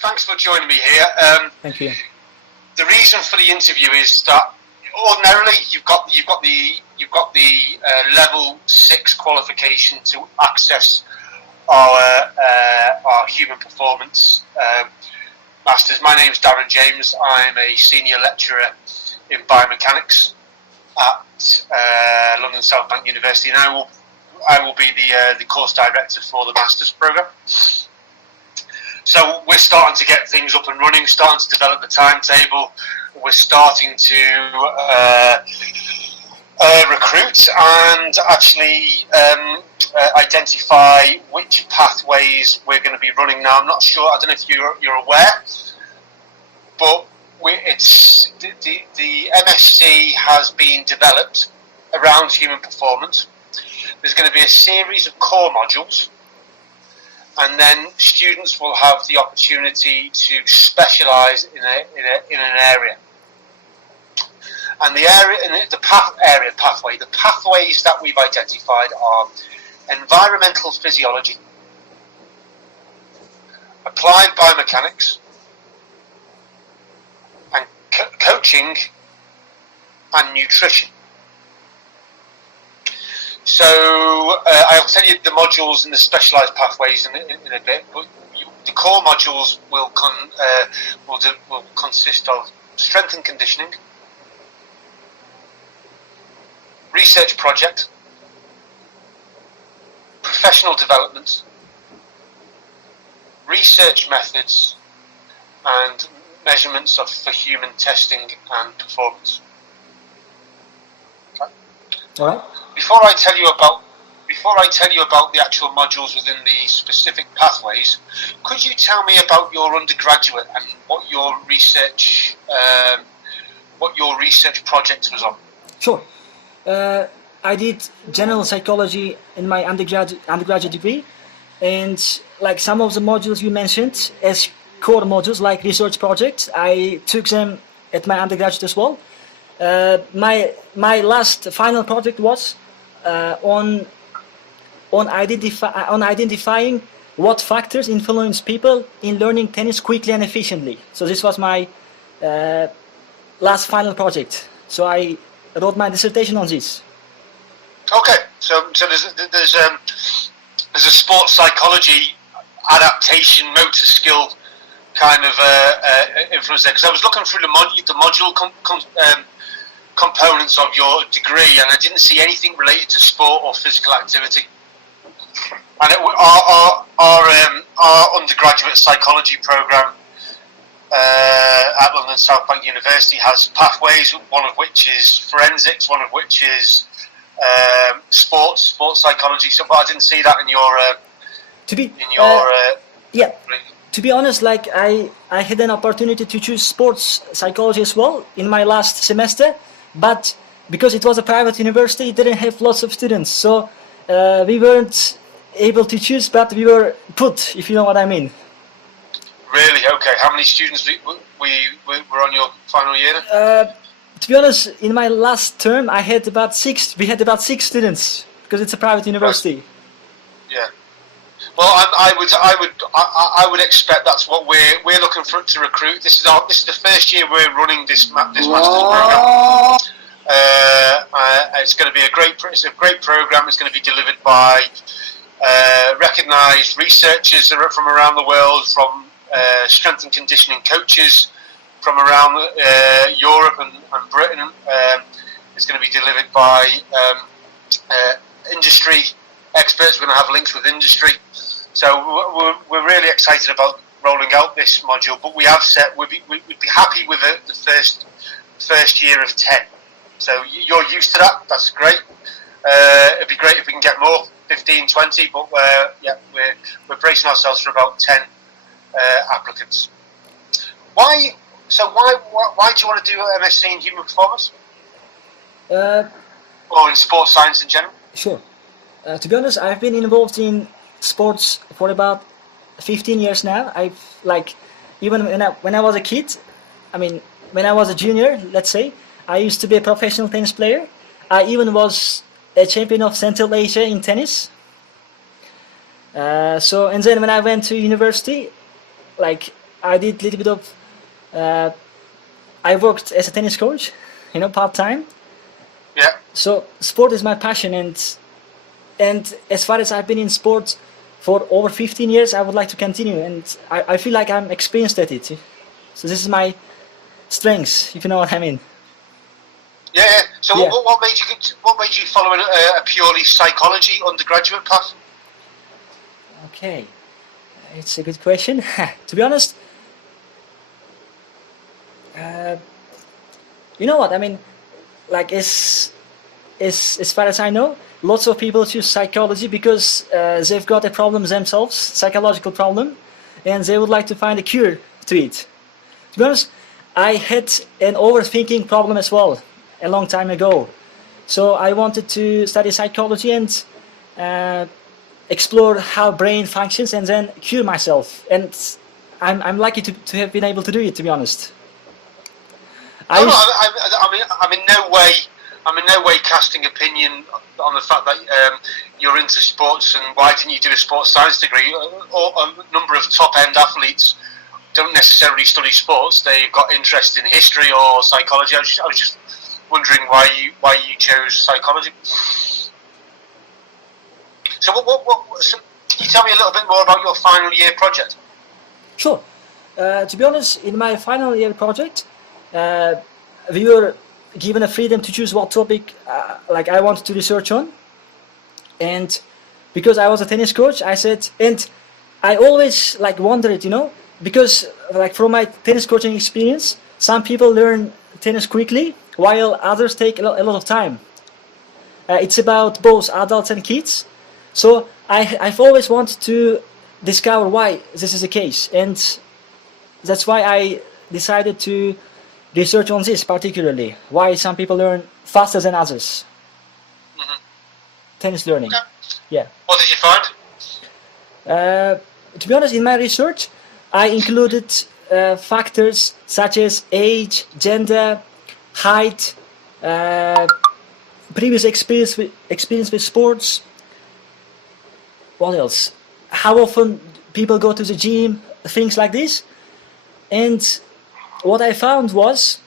Thanks for joining me here. Thank you. The reason for the interview is that ordinarily you've got the level 6 qualification to access our human performance masters. My name is Darren James. I'm a senior lecturer in biomechanics at London South Bank University, and I will be the course director for the masters program. So we're starting to get things up and running, starting to develop the timetable. We're starting to recruit and actually identify which pathways we're going to be running now. I'm not sure, I don't know if you're aware, but the MSc has been developed around human performance. There's going to be a series of core modules, and then students will have the opportunity to specialise in an area. And the pathways that we've identified are environmental physiology, applied biomechanics, and coaching and nutrition. So I'll tell you the modules and the specialised pathways in a bit, but the core modules will consist of strength and conditioning, research project, professional development, research methods, and measurements for human testing and performance. Okay. All right. Before I tell you about the actual modules within the specific pathways, could you tell me about your undergraduate and what your research project was on? Sure. I did general psychology in my undergraduate degree, and like some of the modules you mentioned as core modules, like research projects, I took them at my undergraduate as well. My last final project was on identifying what factors influence people in learning tennis quickly and efficiently. So this was my last final project. So I wrote my dissertation on this. Okay, so there's a sports psychology, adaptation, motor skill kind of influence there, because I was looking through the module components of your degree, and I didn't see anything related to sport or physical activity. And our undergraduate psychology program at London South Bank University has pathways, one of which is forensics, one of which is sports psychology. So, but I didn't see that in your yeah. To be honest, like I had an opportunity to choose sports psychology as well in my last semester, but because it was a private university, it didn't have lots of students, so we weren't able to choose, but we were put, if you know what I mean. Really? Okay. How many students were on your final year? To be honest, in my last term, we had about 6 students because it's a private university. Right. Yeah. Well, I would expect that's what we're looking for to recruit. This is the first year we're running this master's program. It's going to be a great program. It's going to be delivered by recognised researchers from around the world, from strength and conditioning coaches from around Europe and Britain. It's going to be delivered by industry experts. We're going to have links with industry. So we're really excited about rolling out this module, but we have said we'd be happy with the first year of 10. So you're used to that. That's great. It'd be great if we can get more, 15, 20, but we're bracing ourselves for about 10 applicants. Why do you want to do MSc in human performance? Or in sports science in general? Sure. To be honest, I've been involved in sports for about 15 years now. Even when I was a kid, when I was a junior, let's say, I used to be a professional tennis player. I even was a champion of Central Asia in tennis. And then when I went to university, I did a little bit of. I worked as a tennis coach, part time. Yeah. So sport is my passion, and as far as I've been in sport for over 15 years, I would like to continue, and I feel like I'm experienced at it. So this is my strengths, if you know what I mean. Yeah. So Yeah. what made you follow a purely psychology undergraduate path? Okay, it's a good question. To be honest, you know what I mean. Like as far as I know, lots of people choose psychology because they've got a problem themselves, psychological problem, and they would like to find a cure to it. To be honest, I had an overthinking problem as well a long time ago. So I wanted to study psychology and explore how brain functions and then cure myself. And I'm lucky to have been able to do it, to be honest. I'm in no way casting opinion on the fact that you're into sports and why didn't you do a sports science degree. Or a number of top end athletes don't necessarily study sports; they've got interest in history or psychology. I was just wondering why you chose psychology. So so can you tell me a little bit more about your final year project? Sure. To be honest, in my final year project, we were given a freedom to choose what topic I wanted to research on. And because I was a tennis coach, I said, and I always wondered, because from my tennis coaching experience, some people learn tennis quickly while others take a lot of time. It's about both adults and kids. So I've always wanted to discover why this is the case, and that's why I decided to research on this particularly, why some people learn faster than others. Mm-hmm. Tennis learning. Okay. Yeah. What did you find? To be honest, in my research, I included factors such as age, gender, height, previous experience with sports. What else? How often people go to the gym, things like this. And what I found was,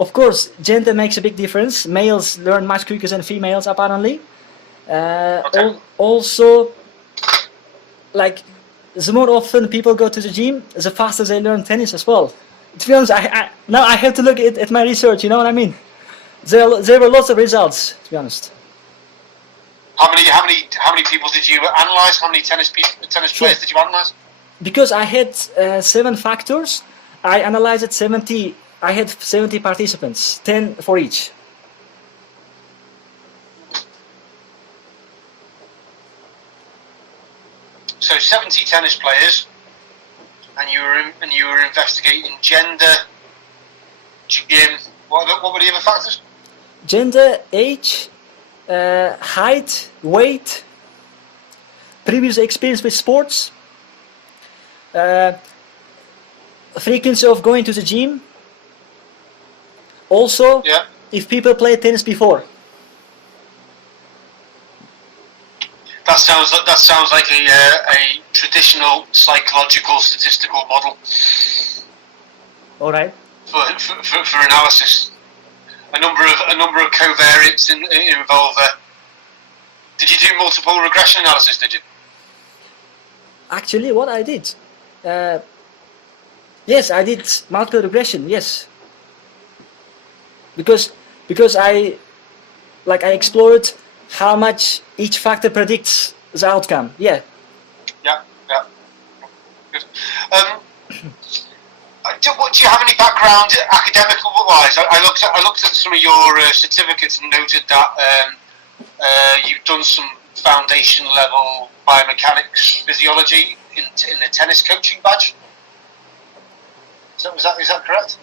of course, gender makes a big difference. Males learn much quicker than females, apparently. Okay. Also, the more often people go to the gym, the faster they learn tennis as well. To be honest, now I have to look at my research. You know what I mean? There were lots of results. To be honest. How many people did you analyse? How many tennis players did you analyse? Because I had 7 factors, I analyzed 70. I had 70 participants, 10 for each. So 70 tennis players, and you were investigating gender, gym. What were the other factors? Gender, age, height, weight, previous experience with sports, frequency of going to the gym. Also, Yeah. if people played tennis before. That sounds like a traditional psychological statistical model All right. for analysis. A number of covariates involve. Did you do multiple regression analysis? Did you? Actually, what I did, yes, I did multiple regression. Yes, because I explored how much each factor predicts the outcome. Yeah. Yeah. Good. Do you have any background academic-wise? I looked at some of your certificates and noted that you've done some foundation level biomechanics physiology in the tennis coaching badge. Is that correct?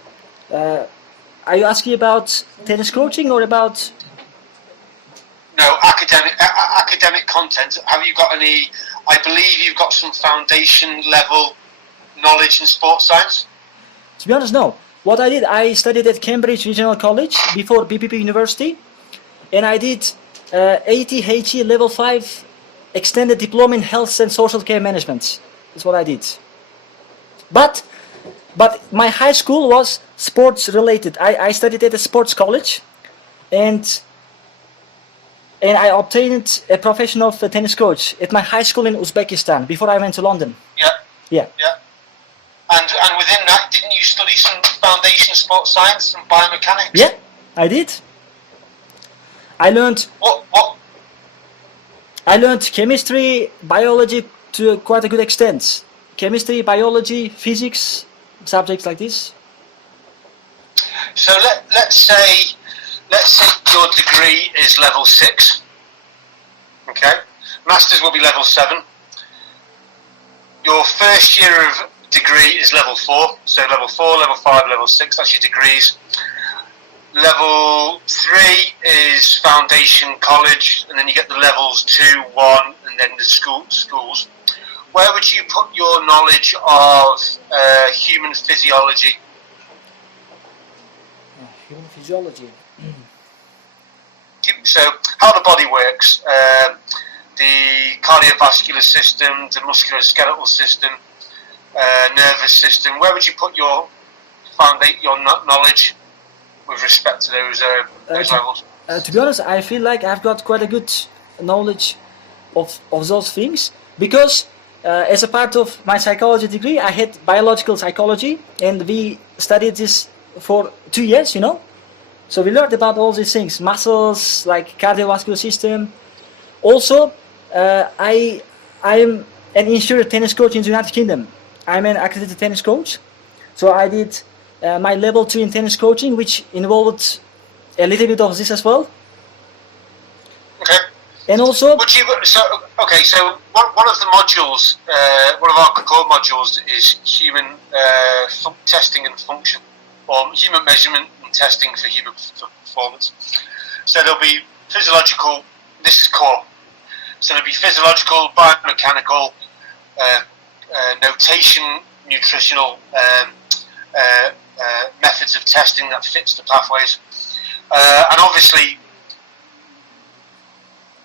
Are you asking about tennis coaching or about? No, academic content. Have you got any? I believe you've got some foundation level knowledge in sports science. To be honest, no. What I did, I studied at Cambridge Regional College before BPP University, and I did ATHE Level 5 Extended Diploma in Health and Social Care Management. That's what I did. But but my high school was sports related. I studied at a sports college, and I obtained a profession of a tennis coach at my high school in Uzbekistan before I went to London. Yeah. Yeah. Yeah. And within that, didn't you study some foundation sports science and biomechanics? Yeah, I did. I learned What? I learned chemistry, biology to quite a good extent. Chemistry, biology, physics, subjects like this. So let's say your degree is level 6. Okay. Masters will be level 7. Your first year of degree is level 4. So level 4, level 5, level 6, that's your degrees. Level 3 is foundation college, and then you get the levels 2, 1, and then the schools. Where would you put your knowledge of human physiology? Human physiology. So, how the body works, the cardiovascular system, the musculoskeletal system, nervous system. Where would you put your knowledge with respect to those levels? To be honest, I feel like I've got quite a good knowledge of those things because as a part of my psychology degree, I had biological psychology, and we studied this for 2 years, you know. So we learned about all these things, muscles, like cardiovascular system. Also, I am an insured tennis coach in the United Kingdom. I'm an accredited tennis coach. So I did my level 2 in tennis coaching, which involved a little bit of this as well. Okay. And also, So one of the modules, one of our core modules is human testing and function, or human measurement and testing for human performance. So there'll be physiological. This is core. So there'll be physiological, biomechanical, notation, nutritional methods of testing that fits the pathways, and obviously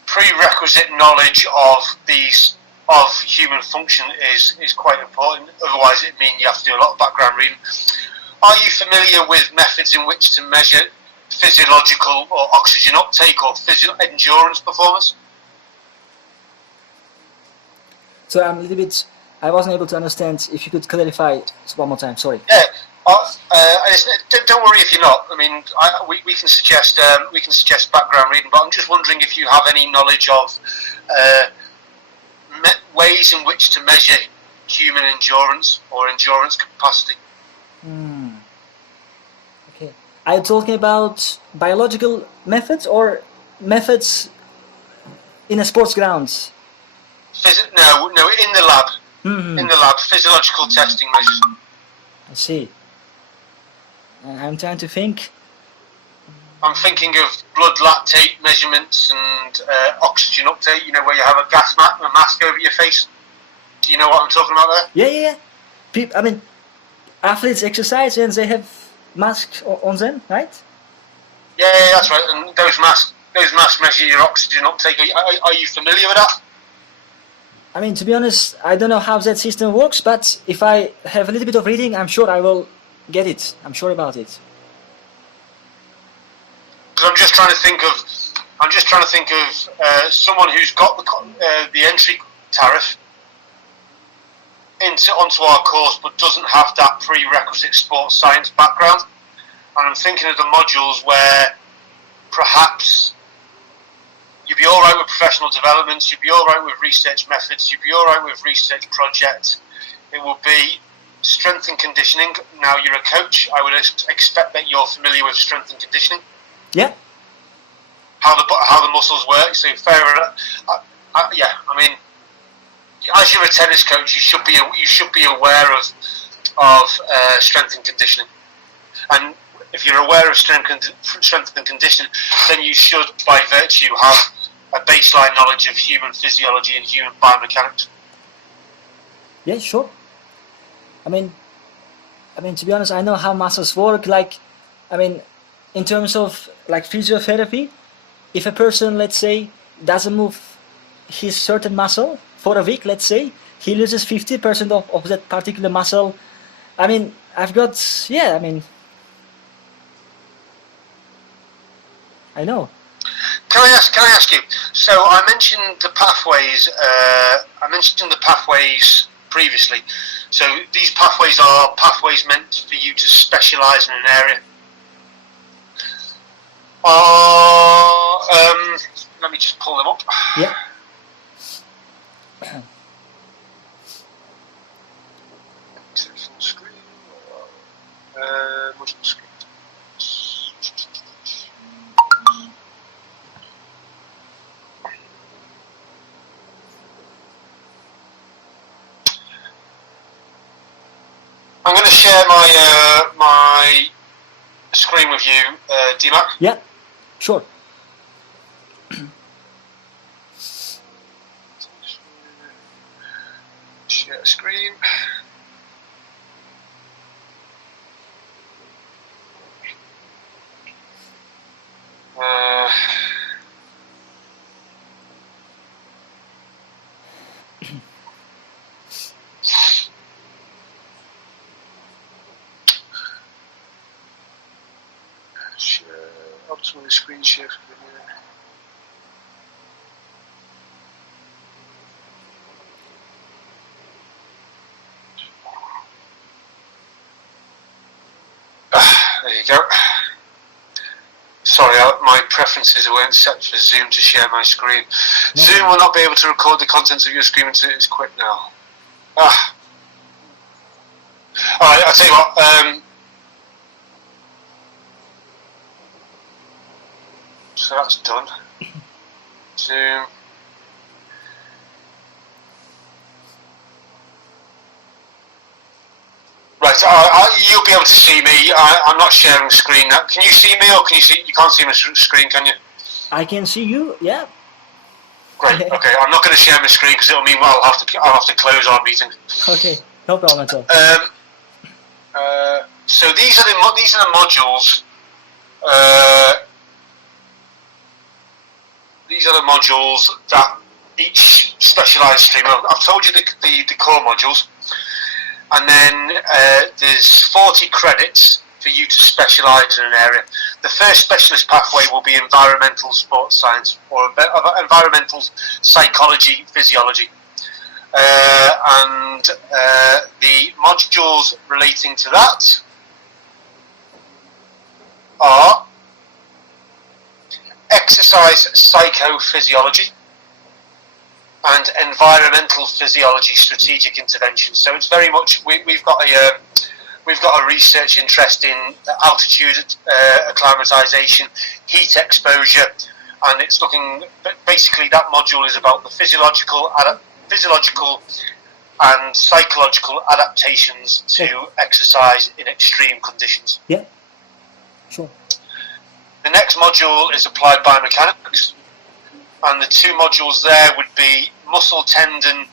prerequisite knowledge of human function is quite important. Otherwise, it means you have to do a lot of background reading. Are you familiar with methods in which to measure physiological or oxygen uptake or endurance performance? so I'm a little bit. I wasn't able to understand. If you could clarify one more time. Sorry. Yeah. Don't worry if you're not. I mean, we can suggest background reading, but I'm just wondering if you have any knowledge of ways in which to measure human endurance or endurance capacity. Okay. Are you talking about biological methods or methods in a sports grounds? No, in the lab. In the lab, physiological testing measures. I see. I'm trying to think. I'm thinking of blood lactate measurements and oxygen uptake. You know, where you have a mask over your face. Do you know what I'm talking about there? Yeah. I mean, athletes exercise and they have masks on them, right? Yeah, that's right. And those masks measure your oxygen uptake. Are you familiar with that? I mean, to be honest, I don't know how that system works, but if I have a little bit of reading, I'm sure I will get it. I'm sure about it. Because I'm just trying to think of someone who's got the entry tariff onto our course, but doesn't have that prerequisite sports science background. And I'm thinking of the modules where perhaps you'd be all right with professional developments, you'd be all right with research methods, you'd be all right with research projects. It will be strength and conditioning. Now, you're a coach. I would expect that you're familiar with strength and conditioning. Yeah. How the muscles work. So I mean, as you're a tennis coach, you should be aware of strength and conditioning. And if you're aware of strength and conditioning, then you should, by virtue, have a baseline knowledge of human physiology and human biomechanics. Yeah, sure. I mean, to be honest, I know how muscles work. Like, I mean, in terms of like physiotherapy, if a person, let's say, doesn't move his certain muscle for a week, let's say, he loses 50% of that particular muscle. I mean, I've got, yeah, I mean, I know. Can I ask you? So I mentioned the pathways. I mentioned the pathways previously. So these pathways are pathways meant for you to specialise in an area. Let me just pull them up. Yeah. Full screen. What's the screen? I'm going to share my screen with you, DMAC. Yeah, sure. Share screen. Optimally screen share for the video. There you go. Sorry, my preferences weren't set for Zoom to share my screen. No. Zoom will not be able to record the contents of your screen until it's quick now. Alright, I'll tell you what. So that's done. Zoom. Right, you'll be able to see me. I'm not sharing the screen now. Can you see me, or can you see? You can't see my screen, can you? I can see you. Yeah. Great. Okay, I'm not going to share my screen because it'll mean I'll have to close our meeting. Okay, no problem at all. So these are the modules. These are the modules that each specialised stream. I've told you the core modules, and then there's 40 credits for you to specialise in an area. The first specialist pathway will be environmental sports science or environmental psychology, physiology, and the modules relating to that are exercise psychophysiology and environmental physiology strategic intervention. So it's very much we've got a research interest in altitude acclimatization, heat exposure, and it's looking basically that module is about the physiological and psychological adaptations to exercise in extreme conditions. Yeah, sure. The next module is applied biomechanics, and the two modules there would be muscle tendon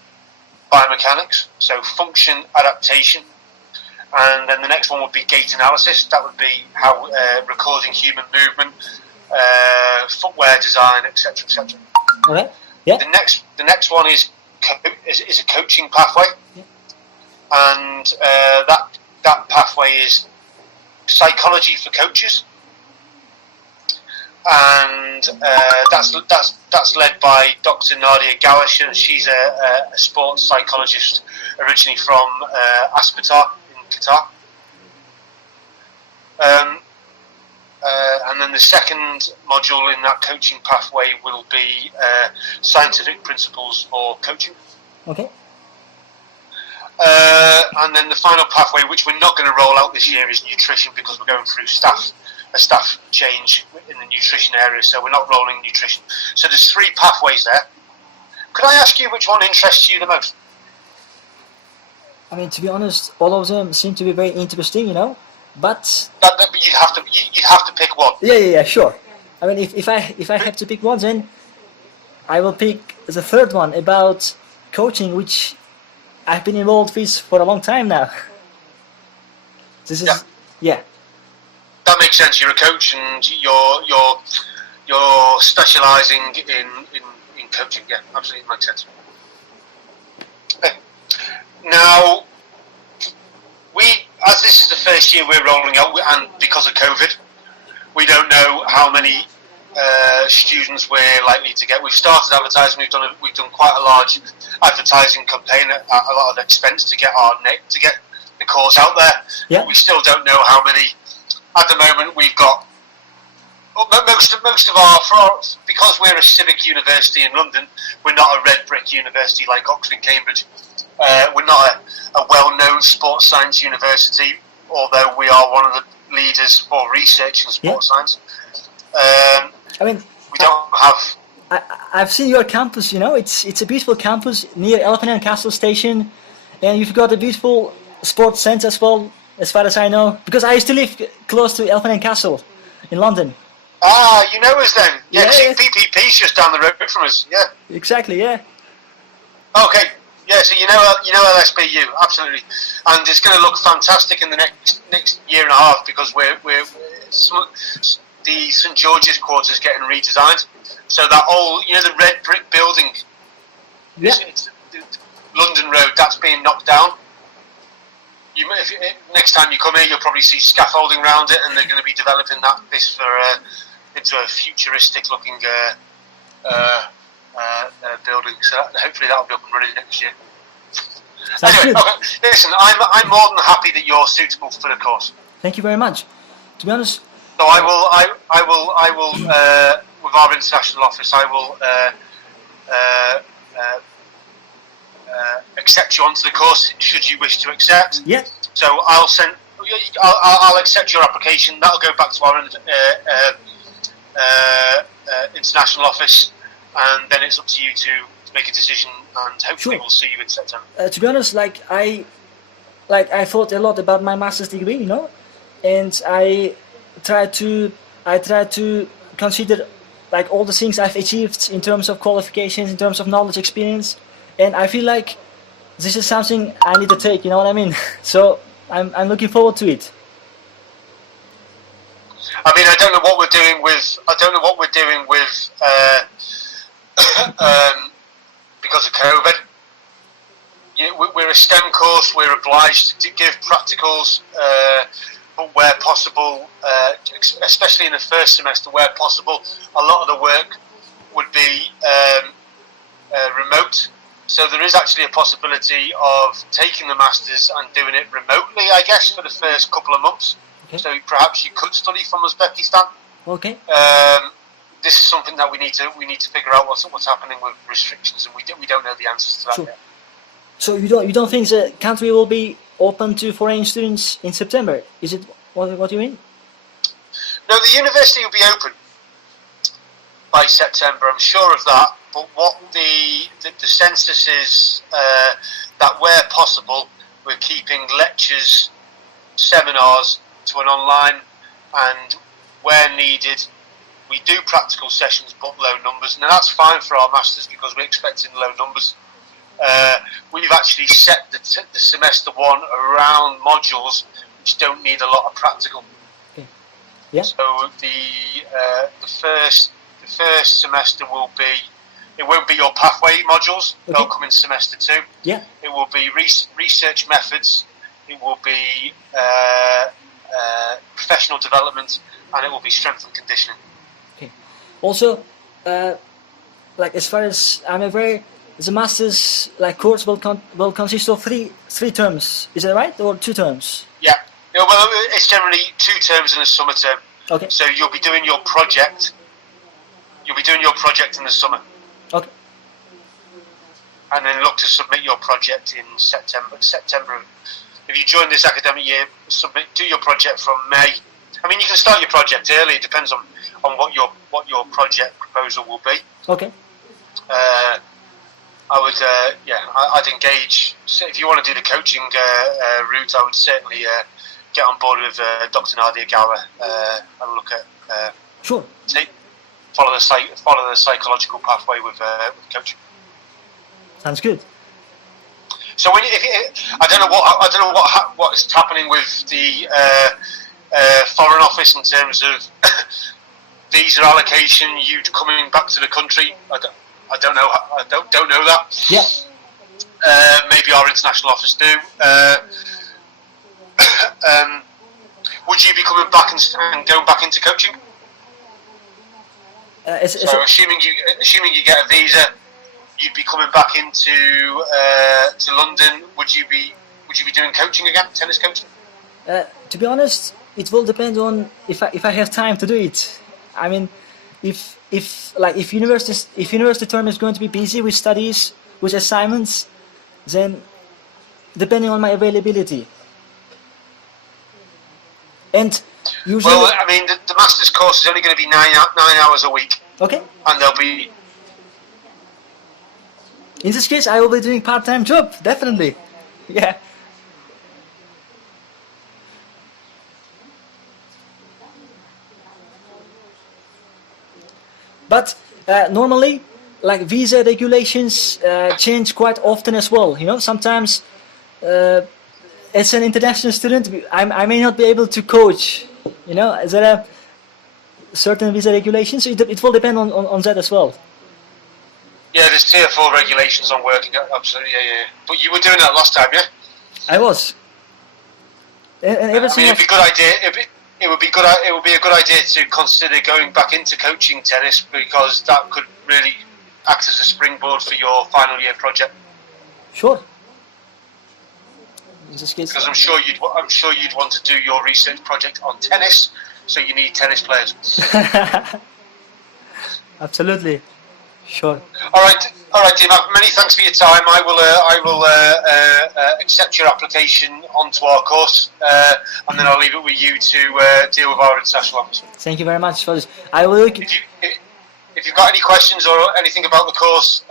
biomechanics, so function adaptation, and then the next one would be gait analysis. That would be how recording human movement, footwear design, etc., etc. Okay. Yeah. The next one is a coaching pathway, yeah. And that pathway is psychology for coaches. And that's led by Dr. Nadia Gawash, and she's a sports psychologist originally from Aspetar in Qatar. And then the second module in that coaching pathway will be scientific principles for coaching. Okay. And then the final pathway, which we're not going to roll out this year, is nutrition, because we're going through a staff change in the nutrition area, so we're not rolling nutrition. So there's 3 pathways there. Could I ask you which one interests you the most? I mean, to be honest, all of them seem to be very interesting, you know. But you'd have to pick one. Yeah, sure. I mean, if I have to pick one, then I will pick the third one about coaching, which I've been involved with for a long time now. This is yeah. That makes sense. You're a coach, and you're specialising in coaching. Yeah, absolutely makes sense. Okay. Now, as this is the first year we're rolling out, and because of COVID, we don't know how many students we're likely to get. We've started advertising. We've done quite a large advertising campaign at a lot of expense to get the course out there. Yeah. But we still don't know how many. At the moment, we've got most of our, because we're a civic university in London. We're not a red brick university like Oxford and Cambridge. We're not a well-known sports science university, although we are one of the leaders for research in sports science. I mean, we don't have. I've seen your campus. You know, it's a beautiful campus near Elephant and Castle Station, and you've got a beautiful sports centre as well, as far as I know. Because I used to live close to Elephant and Castle in London. Ah, you know us then. Yeah, Yeah. PPP's just down the road from us. Yeah. Exactly. Yeah. Okay. Yeah. So you know LSBU absolutely, and it's going to look fantastic in the next year and a half because the St George's Quarter is getting redesigned. So that old, the red brick building, Yeah. it's London Road, that's being knocked down. Next time you come here, you'll probably see scaffolding around it, and they're going to be developing this into a futuristic-looking building. So hopefully that'll be up and running next year. Sounds Anyway, good. okay, listen, I'm more than happy that you're suitable for the course. Thank you very much. To be honest. So I will with our international office, I will accept you onto the course should you wish to accept. Yeah. So I'll accept your application. That'll go back to our international office, and then it's up to you to make a decision. And hopefully, Sure. we'll see you in September. To be honest, I thought a lot about my master's degree, and I tried to consider like all the things I've achieved in terms of qualifications, in terms of knowledge, experience, and I feel like this is something I need to take. You know what I mean? So I'm looking forward to it. I mean, I don't know what we're doing with because of COVID. We're a STEM course. We're obliged to give practicals, but where possible, especially in the first semester, where possible, a lot of the work would be remote. So there is actually a possibility of taking the masters and doing it remotely, I guess, for the first couple of months. Okay. So perhaps you could study from Uzbekistan. Okay. This is something that we need to figure out what's happening with restrictions, and we don't know the answers to that Sure. yet. So you don't think the country will be open to foreign students in September? Is it what you mean? No, the university will be open by September. I'm sure of that. But what the census is that where possible, we're keeping lectures, seminars to an online, and where needed, we do practical sessions but low numbers. Now that's fine for our masters because we're expecting low numbers. We've actually set the semester one around modules which don't need a lot of practical. Okay. Yeah. So the first semester will be. It won't be your pathway modules. Okay. They'll come in semester 2. Yeah. It will be research methods. It will be professional development, and it will be strength and conditioning. Okay. Also, like as far as I'm aware, the master's course will consist of three terms. Is that right, or 2 terms? Yeah. Well, it's generally 2 terms in a summer term. Okay. So you'll be doing your project. You'll be doing your project in the summer. Okay. And then look to submit your project in September. If you join this academic year, do your project from May. I mean, you can start your project early. It depends on what your project proposal will be. Okay. I'd engage. So if you want to do the coaching route, I would certainly get on board with Dr. Nadia Gower and look at Sure. follow the psychological pathway with coaching. Sounds good. So I don't know what is happening with the Foreign Office in terms of visa allocation. You coming back to the country. I don't know. I don't know that. Yeah. Maybe our international office do. would you be coming back and going back into coaching? So assuming you get a visa, you'd be coming back into to London. Would you be doing coaching again, tennis coaching? To be honest, it will depend on if I have time to do it. I mean, if university term is going to be busy with studies, with assignments, then depending on my availability. And usually, well, I mean, the master's course is only going to be 9 hours a week. Okay. And there'll be. In this case, I will be doing part-time job, definitely. Yeah. But normally, like visa regulations change quite often as well. You know, sometimes as an international student, I may not be able to coach. You know, there are certain visa regulations. So it will depend on that as well. Yeah, there's 3 or 4 regulations on working. Absolutely, yeah. But you were doing that last time, yeah? I was. And everything. I mean, it'd be a good idea. It would be a good idea to consider going back into coaching tennis, because that could really act as a springboard for your final year project. Sure. In this case, because I'm sure you'd want to do your research project on tennis, so you need tennis players. Absolutely. Sure. All right, Dima. Many thanks for your time. I will accept your application onto our course, and then I'll leave it with you to deal with our international office. Thank you very much for this. I will look. If you've got any questions or anything about the course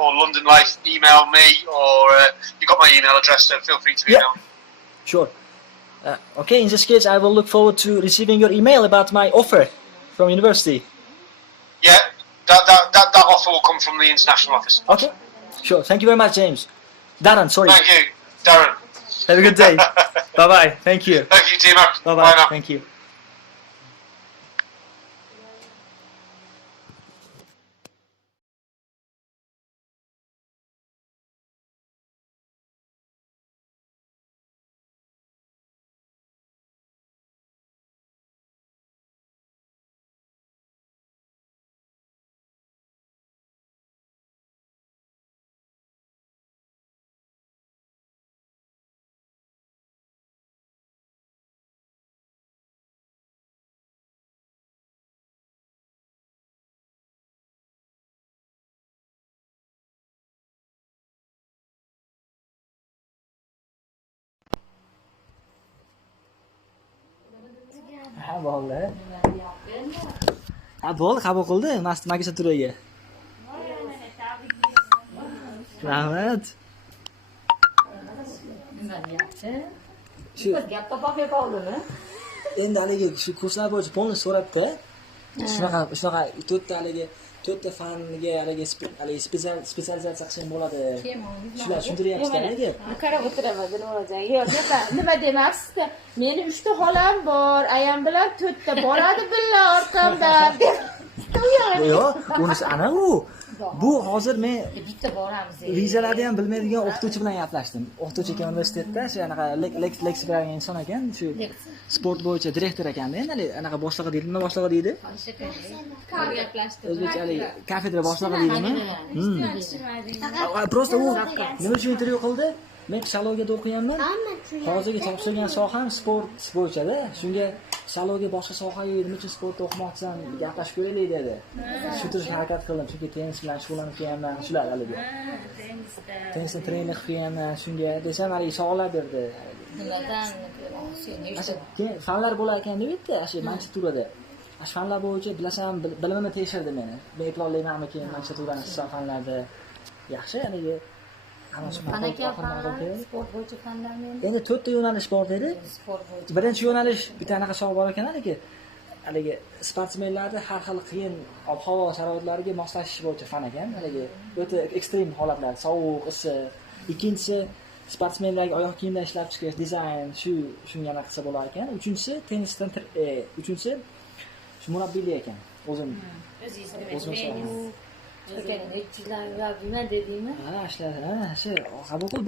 or London life, email me, or you've got my email address, so feel free to email me. Sure. Okay. In this case, I will look forward to receiving your email about my offer from university. Yeah. That offer will come from the international office. Okay, sure. Thank you very much, James. Darren, sorry. Thank you, Darren. Have a good day. Bye-bye. Thank you. Thank you, Dima. Bye-bye. Bye now. Thank you. Ha, bo'ldi. Ha, bo'ldi, qabul qildi magistraturaga. Rahmat. Nima deyapti? Shu gap topib qoldimi? endi haligi shu kurslar bo'yicha polni so'rabdi. Shunaqa 4 ta fanga haligi spetsializatsiya qilsang bo'ladi. Shular tushuntiryapti haligi. Qarab o'tiraman, nima bo'lacak? Yo'q, nima demoqchisiz? Meni 3 ta xolam bor, ayam bilan 4 ta boradi billa orqamdan. Yo'q, bunisi ana u. Bu hozir men bitta boramiz. vizalarni ham bilmaydigan o'qituvchi bilan gaplashdim. O'qituvchi ekan universitetda, shu anaqa leksiya beradigan inson ekan, shu sport bo'yicha direktor ekanda, endi anaqa boshlig'i deydimi, nima boshlig'i deydi? O'zbekchalik kafedra boshlig'i deydimi? Просто u nima uchun intervyu qildi? Men psixologiyada o'qiyapman. Hozirgi topshirgan soham sport bo'yicha-da. Shunga psixologiya boshqa sohaga nima uchun sportda o'qimoqchisan, gaplashib ko'raylik dedi. Tushuntirishga harakat qildim, chunki tennis bilan shug'ullanib kelganman, shular haligi. Tennisni trener qilib kelganman, shunga desam haligi savollar berdi. Nimadan? Fanlar bo'lar ekan deb aytdi, shu Magistraturada. Shu fanlar bo'yicha bilasam, bilimimni tekshirdi meni. Men eplollaymanmikin Magistraturani fanlarda. Yaxshi, haligi Qanaqa sport bo'yicha fanlarni? Endi 4 ta yo'nalish bor dedi. Sport bo'yicha. Birinchi yo'nalish bitta anaqa savol bor ekan haligi sportsmenlarni har xil qiyin ob-havo sharoitlariga moslashish bo'yicha fan ekan. Haligi o'ta ekstrem holatlar, sovuq, issiq. Ikkinchisi sportsmenlarga oyoq kiyimlar ishlab chiqarish, dizayn, shunga anaqa qilsa bo'lar ekan. Uchinchisi tennisdan uchinchisi shu murabbiylik ekan. O'zim Sizlar nima dedingmi? ishlar, shu qabul qilib